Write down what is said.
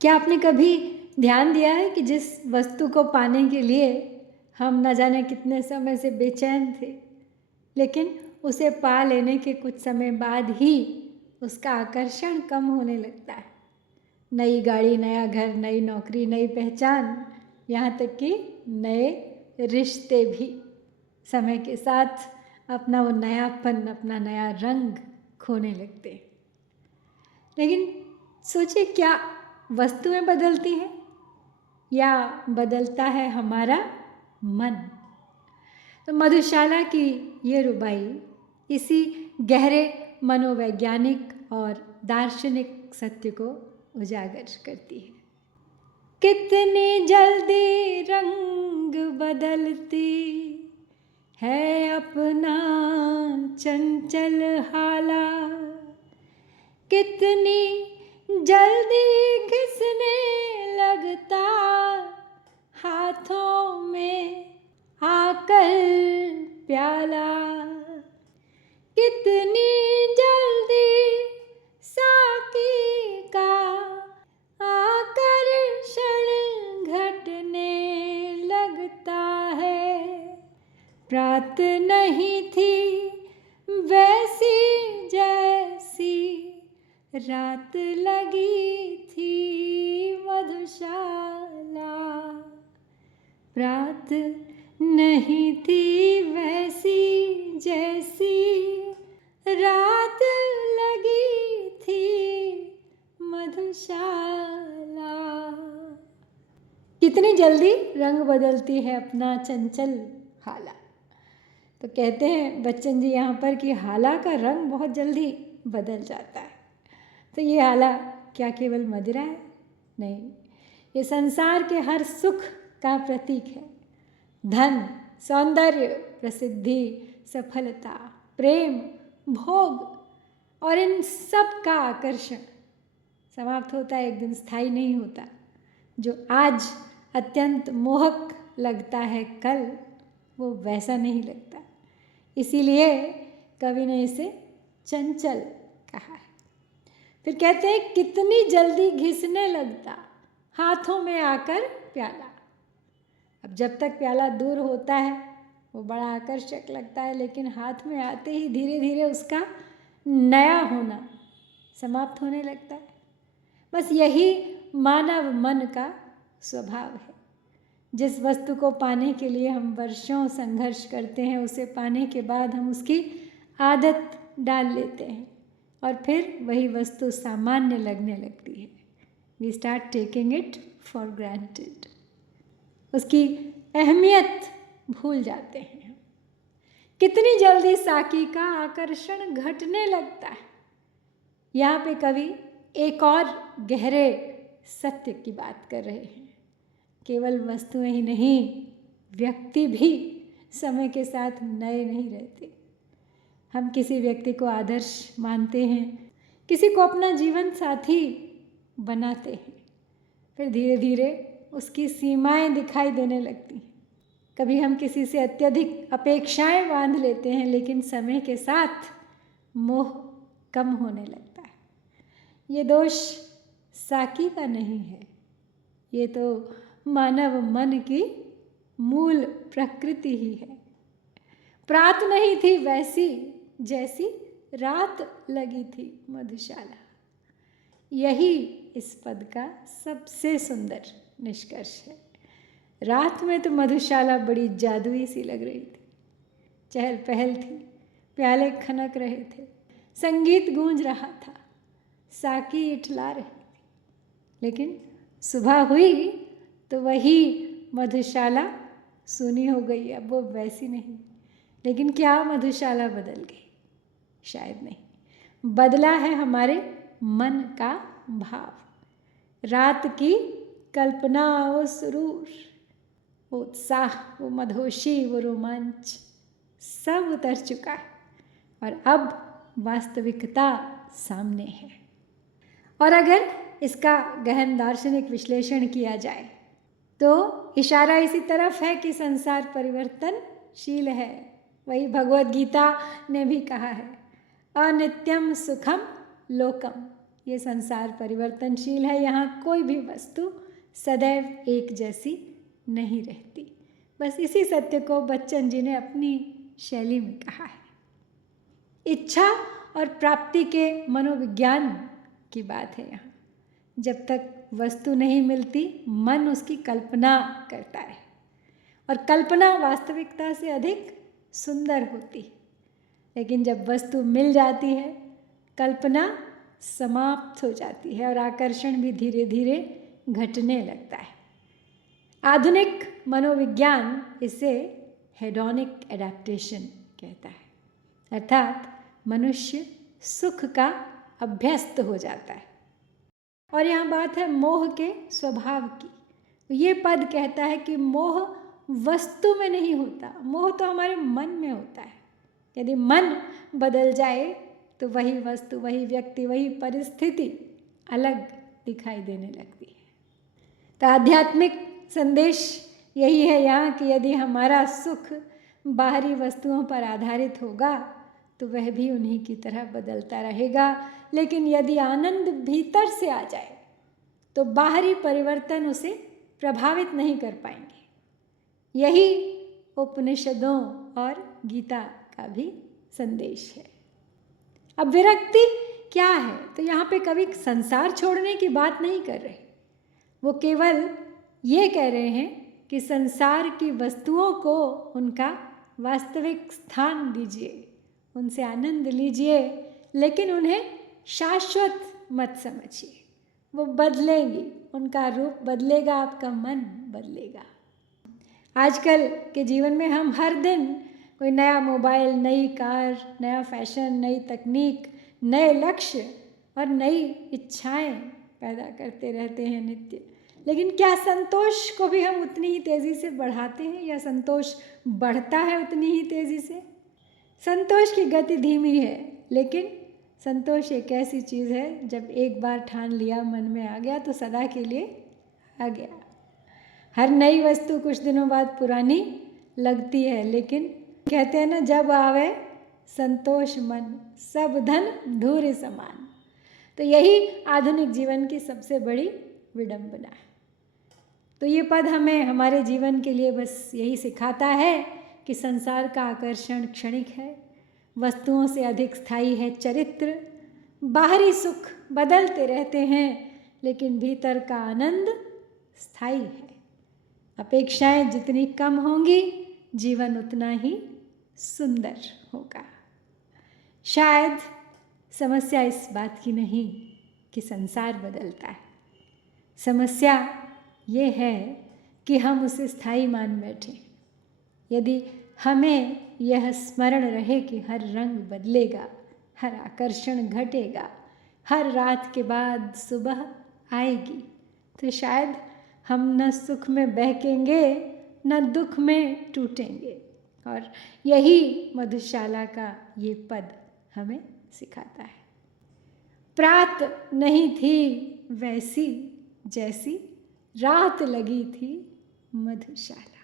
क्या आपने कभी ध्यान दिया है कि जिस वस्तु को पाने के लिए हम न जाने कितने समय से बेचैन थे, लेकिन उसे पा लेने के कुछ समय बाद ही उसका आकर्षण कम होने लगता है। नई गाड़ी, नया घर, नई नौकरी, नई पहचान, यहाँ तक कि नए रिश्ते भी समय के साथ अपना वो नयापन, अपना नया रंग खोने लगते हैं। लेकिन सोचिए, क्या वस्तुएं बदलती हैं या बदलता है हमारा मन? तो मधुशाला की ये रुबाई इसी गहरे मनोवैज्ञानिक और दार्शनिक सत्य को उजागर करती है। कितनी जल्दी रंग बदलती है अपना चंचल हाला, कितनी जल्दी घिसने लगता हाथों में आकर प्याला, कितनी जल्दी साकी का आकर्षण घटने लगता है। रात नहीं थी वैसी जैसी रात लगी थी मधुशाला, रात नहीं थी वैसी जैसी रात लगी थी मधुशाला। कितनी जल्दी रंग बदलती है अपना चंचल हाला। तो कहते हैं बच्चन जी यहाँ पर कि हाला का रंग बहुत जल्दी बदल जाता है। तो ये हाला क्या केवल मदिरा है? नहीं, ये संसार के हर सुख का प्रतीक है। धन, सौंदर्य, प्रसिद्धि, सफलता, प्रेम, भोग और इन सब का आकर्षण समाप्त होता है, एक दिन स्थायी नहीं होता। जो आज अत्यंत मोहक लगता है, कल वो वैसा नहीं लगता। इसीलिए कवि ने इसे चंचल कहा है। फिर कहते हैं कितनी जल्दी घिसने लगता हाथों में आकर प्याला। अब जब तक प्याला दूर होता है वो बड़ा आकर्षक लगता है, लेकिन हाथ में आते ही धीरे धीरे उसका नया होना समाप्त होने लगता है। बस यही मानव मन का स्वभाव है। जिस वस्तु को पाने के लिए हम वर्षों संघर्ष करते हैं, उसे पाने के बाद हम उसकी आदत डाल लेते हैं और फिर वही वस्तु सामान्य लगने लगती है। We start taking it for granted. उसकी अहमियत भूल जाते हैं। कितनी जल्दी साकी का आकर्षण घटने लगता है। यहाँ पे कवि एक और गहरे सत्य की बात कर रहे हैं। केवल वस्तुएं ही नहीं, व्यक्ति भी समय के साथ नए नहीं रहते। हम किसी व्यक्ति को आदर्श मानते हैं, किसी को अपना जीवन साथी बनाते हैं, फिर धीरे धीरे उसकी सीमाएं दिखाई देने लगती हैं। कभी हम किसी से अत्यधिक अपेक्षाएं बांध लेते हैं, लेकिन समय के साथ मोह कम होने लगता है। ये दोष साकी का नहीं है, ये तो मानव मन की मूल प्रकृति ही है। प्रात नहीं थी वैसी जैसी रात लगी थी मधुशाला। यही इस पद का सबसे सुंदर निष्कर्ष है। रात में तो मधुशाला बड़ी जादुई सी लग रही थी। चहल पहल थी, प्याले खनक रहे थे, संगीत गूंज रहा था, साकी इठला रही थी। लेकिन सुबह हुई तो वही मधुशाला सूनी हो गई। अब वो वैसी नहीं। लेकिन क्या मधुशाला बदल गई? शायद नहीं। बदला है हमारे मन का भाव। रात की कल्पना, वो सुरूर, वो उत्साह, वो मधोशी, वो रोमांच सब उतर चुका है और अब वास्तविकता सामने है। और अगर इसका गहन दार्शनिक विश्लेषण किया जाए तो इशारा इसी तरफ है कि संसार परिवर्तनशील है। वही भगवद गीता ने भी कहा है, अनित्यम सुखम लोकम। ये संसार परिवर्तनशील है, यहाँ कोई भी वस्तु सदैव एक जैसी नहीं रहती। बस इसी सत्य को बच्चन जी ने अपनी शैली में कहा है। इच्छा और प्राप्ति के मनोविज्ञान की बात है यहाँ। जब तक वस्तु नहीं मिलती, मन उसकी कल्पना करता है, और कल्पना वास्तविकता से अधिक सुंदर होती है। लेकिन जब वस्तु मिल जाती है, कल्पना समाप्त हो जाती है और आकर्षण भी धीरे धीरे घटने लगता है। आधुनिक मनोविज्ञान इसे हेडोनिक एडेप्टेशन कहता है, अर्थात मनुष्य सुख का अभ्यस्त हो जाता है। और यहाँ बात है मोह के स्वभाव की। ये पद कहता है कि मोह वस्तु में नहीं होता, मोह तो हमारे मन में होता है। यदि मन बदल जाए तो वही वस्तु, वही व्यक्ति, वही परिस्थिति अलग दिखाई देने लगती है। तो आध्यात्मिक संदेश यही है यहाँ कि यदि हमारा सुख बाहरी वस्तुओं पर आधारित होगा तो वह भी उन्हीं की तरह बदलता रहेगा। लेकिन यदि आनंद भीतर से आ जाए तो बाहरी परिवर्तन उसे प्रभावित नहीं कर पाएंगे। यही उपनिषदों और गीता का भी संदेश है। अब विरक्ति क्या है? तो यहाँ पे कवि संसार छोड़ने की बात नहीं कर रहे, वो केवल ये कह रहे हैं कि संसार की वस्तुओं को उनका वास्तविक स्थान दीजिए, उनसे आनंद लीजिए, लेकिन उन्हें शाश्वत मत समझिए। वो बदलेंगी, उनका रूप बदलेगा, आपका मन बदलेगा। आजकल के जीवन में हम हर दिन कोई नया मोबाइल, नई कार, नया फैशन, नई तकनीक, नए लक्ष्य और नई इच्छाएं पैदा करते रहते हैं नित्य। लेकिन क्या संतोष को भी हम उतनी ही तेज़ी से बढ़ाते हैं, या संतोष बढ़ता है उतनी ही तेज़ी से? संतोष की गति धीमी है, लेकिन संतोष एक ऐसी चीज़ है, जब एक बार ठान लिया, मन में आ गया तो सदा के लिए आ गया। हर नई वस्तु कुछ दिनों बाद पुरानी लगती है, लेकिन कहते हैं ना, जब आवे संतोष मन, सब धन धूरि समान। तो यही आधुनिक जीवन की सबसे बड़ी विडंबना है। तो ये पद हमें हमारे जीवन के लिए बस यही सिखाता है कि संसार का आकर्षण क्षणिक है, वस्तुओं से अधिक स्थायी है चरित्र। बाहरी सुख बदलते रहते हैं, लेकिन भीतर का आनंद स्थायी है। अपेक्षाएं जितनी कम होंगी, जीवन उतना ही सुंदर होगा। शायद समस्या इस बात की नहीं कि संसार बदलता है, समस्या ये है कि हम उसे स्थायी मान बैठे। यदि हमें यह स्मरण रहे कि हर रंग बदलेगा, हर आकर्षण घटेगा, हर रात के बाद सुबह आएगी, तो शायद हम न सुख में बहकेंगे न दुख में टूटेंगे। और यही मधुशाला का ये पद हमें सिखाता है। प्रात नहीं थी वैसी जैसी रात लगी थी मधुशाला।